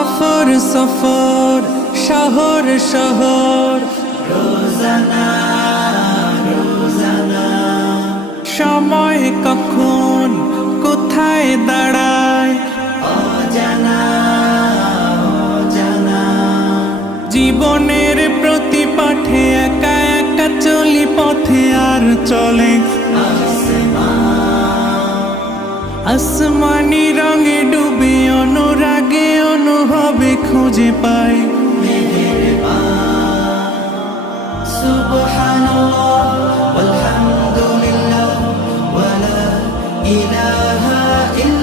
সফর সফর শহর শহর রোজানা রোজানা সময় কখন কোথায় দাঁড়ায় অজানা অজানা জীবনের প্রতি পাঠে একা একা চলি পথে আর চলে আসমানি রঙে ডুবে অনুরাগে অনুভবে খুঁজে পাই সুবহানাল্লাহ ওয়ালহামদুলিল্লাহ ওয়ালা ইলাহা ইল্লাল্লাহ